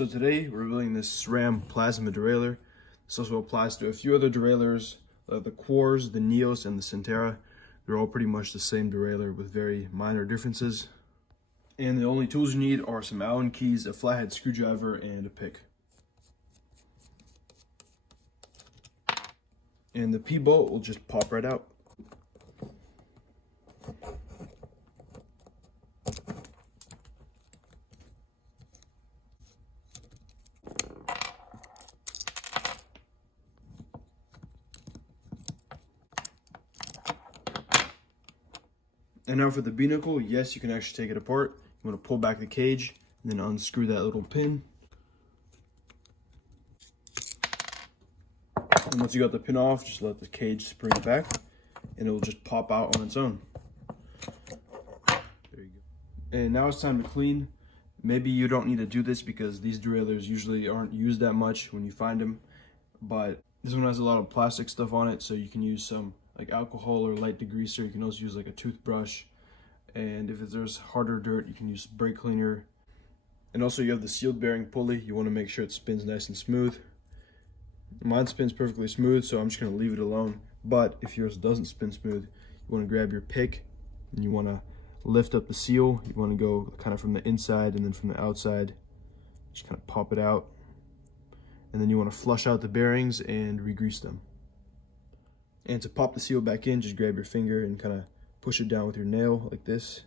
So today we're building this SRAM plasma derailleur. This also applies to a few other derailleurs, the Quarz, the Neos, and the Centera. They're all pretty much the same derailleur with very minor differences. And the only tools you need are some Allen keys, a flathead screwdriver, and a pick. And the P-bolt will just pop right out. And now for the binnacle, yes, you can actually take it apart. You want to pull back the cage and then unscrew that little pin. And once you got the pin off, just let the cage spring back and it will just pop out on its own. There you go. And now it's time to clean. Maybe you don't need to do this because these derailleurs usually aren't used that much when you find them. But this one has a lot of plastic stuff on it, so you can use some like alcohol or light degreaser. You can also use like a toothbrush. And if there's harder dirt, you can use brake cleaner. And also you have the sealed bearing pulley. You want to make sure it spins nice and smooth. Mine spins perfectly smooth, so I'm just going to leave it alone. But if yours doesn't spin smooth, you want to grab your pick and you want to lift up the seal. You want to go kind of from the inside and then from the outside. Just kind of pop it out. And then you want to flush out the bearings and regrease them. And to pop the seal back in, just grab your finger and kind of push it down with your nail like this.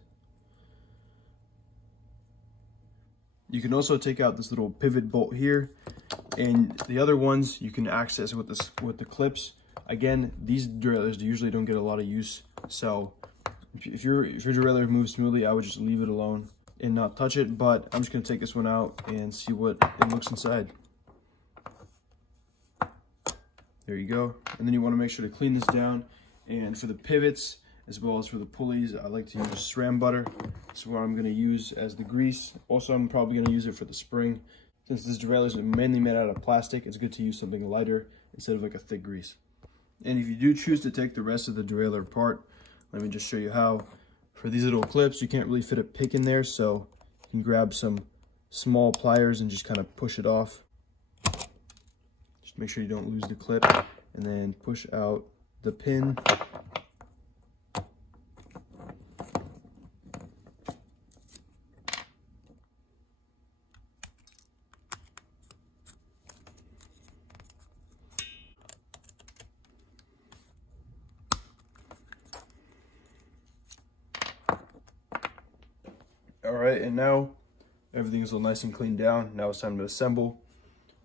You can also take out this little pivot bolt here, and the other ones you can access with the clips. Again, these derailleurs usually don't get a lot of use, so if your derailleur moves smoothly, I would just leave it alone and not touch it. But I'm just going to take this one out and see what it looks inside. There you go. And then you want to make sure to clean this down. And for the pivots, as well as for the pulleys, I like to use SRAM butter. This is what I'm going to use as the grease. Also, I'm probably going to use it for the spring. Since this derailleur is mainly made out of plastic, it's good to use something lighter instead of like a thick grease. And if you do choose to take the rest of the derailleur apart, let me just show you how. For these little clips, you can't really fit a pick in there, so you can grab some small pliers and just kind of push it off. Just make sure you don't lose the clip, and then push out the pin. Alright, and now everything's all nice and cleaned down. Now it's time to assemble.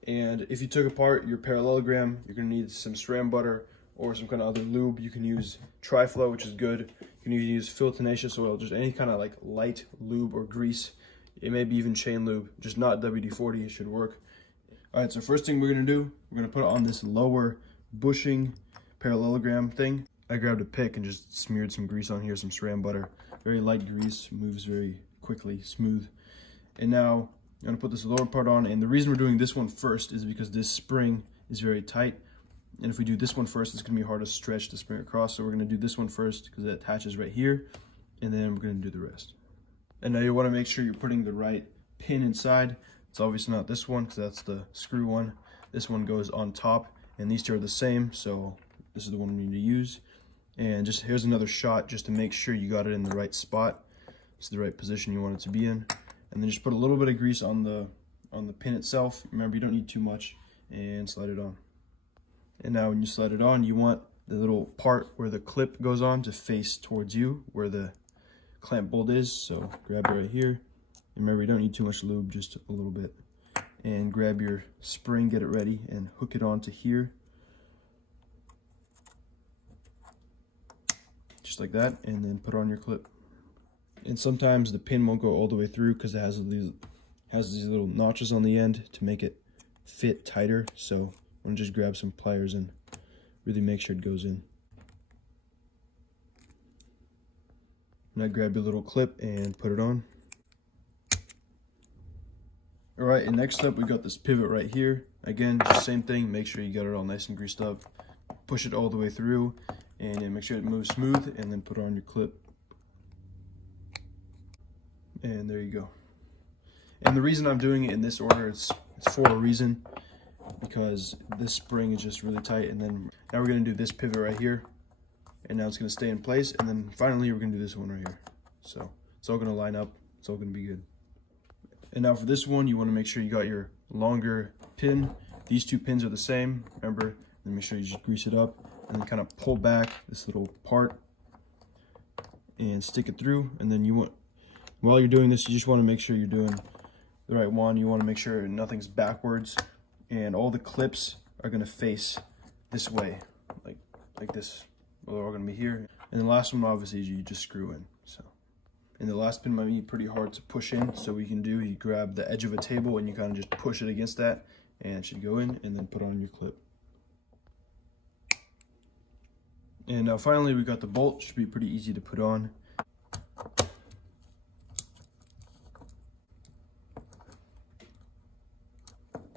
And if you took apart your parallelogram, you're going to need some SRAM butter or some kind of other lube. You can use Triflow, which is good. You can even use Fill Tenacious Oil, just any kind of like light lube or grease. It may be even chain lube, just not WD-40, it should work. Alright, so first thing we're going to do, we're going to put it on this lower bushing parallelogram thing. I grabbed a pick and just smeared some grease on here, some SRAM butter. Very light grease, moves very quickly, smooth. And now I'm going to put this lower part on, and the reason we're doing this one first is because this spring is very tight, and if we do this one first, it's going to be hard to stretch the spring across. So we're going to do this one first because it attaches right here, and then we're going to do the rest. And now you want to make sure you're putting the right pin inside. It's obviously not this one because that's the screw one. This one goes on top, and these two are the same, so this is the one we need to use. And just here's another shot just to make sure you got it in the right spot. It's the right position you want it to be in. And then just put a little bit of grease on the pin itself. Remember, you don't need too much, and slide it on. And now when you slide it on, you want the little part where the clip goes on to face towards you, where the clamp bolt is. So grab it right here. And remember, you don't need too much lube, just a little bit. And grab your spring, get it ready, and hook it onto here. Just like that, and then put on your clip. And sometimes the pin won't go all the way through because it has these little notches on the end to make it fit tighter. So I'm gonna just grab some pliers and really make sure it goes in. Now grab your little clip and put it on. All right, and next up we got this pivot right here. Again, just same thing, make sure you got it all nice and greased up. Push it all the way through and then make sure it moves smooth, and then put on your clip. And there you go. And the reason I'm doing it in this order, it's for a reason, because this spring is just really tight. And then now we're going to do this pivot right here, and now it's going to stay in place. And then finally we're going to do this one right here. So it's all going to line up. It's all going to be good. And now for this one, you want to make sure you got your longer pin. These two pins are the same. Remember, then make sure you just grease it up and then kind of pull back this little part and stick it through. And then you want, while you're doing this, you just want to make sure you're doing the right one. You want to make sure nothing's backwards, and all the clips are going to face this way, like this. Well, they're all going to be here. And the last one, obviously, is you just screw in. So, and the last pin might be pretty hard to push in. So what you can do, you grab the edge of a table and you kind of just push it against that, and it should go in, and then put on your clip. And now finally, we got the bolt. Should be pretty easy to put on.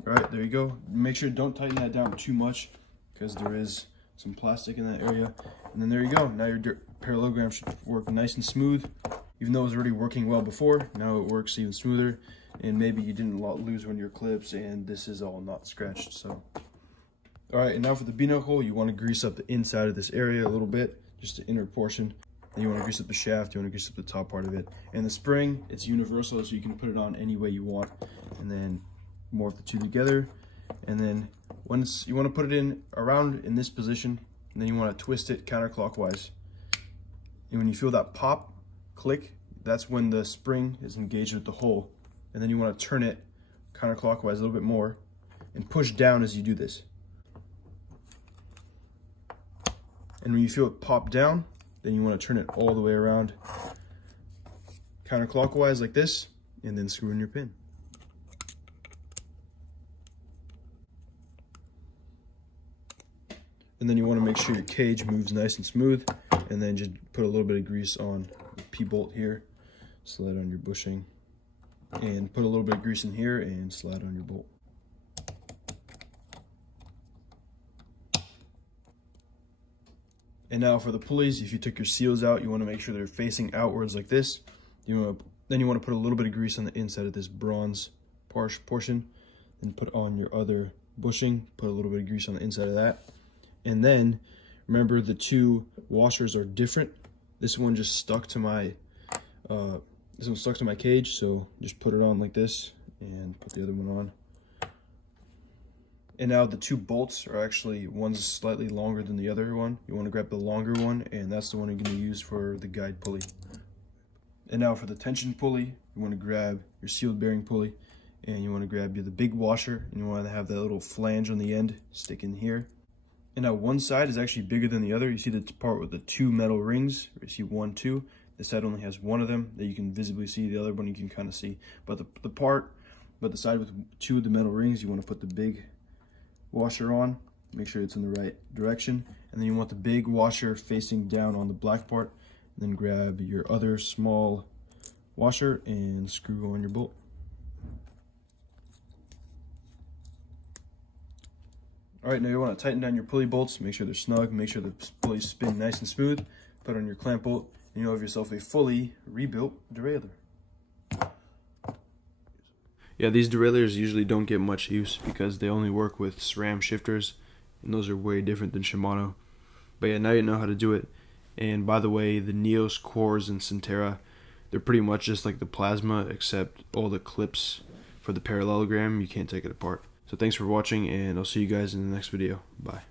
All right, there you go. Make sure don't tighten that down too much, because there is some plastic in that area. And then there you go. Now your parallelogram should work nice and smooth. Even though it was already working well before, now it works even smoother. And maybe you didn't lose one of your clips, and this is all not scratched. So, all right, and now for the B-knuckle, you want to grease up the inside of this area a little bit, just the inner portion. Then you want to grease up the shaft, you want to grease up the top part of it. And the spring, it's universal, so you can put it on any way you want. And then morph the two together. And then once you want to put it in around in this position, and then you want to twist it counterclockwise. And when you feel that pop, click, that's when the spring is engaged with the hole. And then you want to turn it counterclockwise a little bit more and push down as you do this. And when you feel it pop down, then you want to turn it all the way around counterclockwise like this, and then screw in your pin. And then you want to make sure your cage moves nice and smooth, and then just put a little bit of grease on the P-bolt here, slide on your bushing, and put a little bit of grease in here and slide on your bolt. And now for the pulleys, if you took your seals out, you want to make sure they're facing outwards like this. Then you want to put a little bit of grease on the inside of this bronze portion, and put on your other bushing, put a little bit of grease on the inside of that. And then remember, the two washers are different. This one just stuck to my cage, so just put it on like this and put the other one on. And now the two bolts are actually, one's slightly longer than the other one. You want to grab the longer one, and that's the one you're going to use for the guide pulley. And now for the tension pulley, you want to grab your sealed bearing pulley, and you want to grab the big washer, and you want to have that little flange on the end stick in here. And now one side is actually bigger than the other. You see the part with the two metal rings, you see 1, 2. This side only has one of them that you can visibly see. The other one you can kind of see. But the side with 2 of the metal rings, you want to put the big washer on. Make sure it's in the right direction. And then you want the big washer facing down on the black part. And then grab your other small washer and screw on your bolt. All right, now you want to tighten down your pulley bolts, make sure they're snug, make sure the pulleys spin nice and smooth, put on your clamp bolt, and you'll have yourself a fully rebuilt derailleur. Yeah, these derailleurs usually don't get much use because they only work with SRAM shifters, and those are way different than Shimano. But yeah, now you know how to do it. And by the way, the Neos, Quarz, and Centera, they're pretty much just like the Plasma, except all the clips for the parallelogram, you can't take it apart. So thanks for watching, and I'll see you guys in the next video. Bye.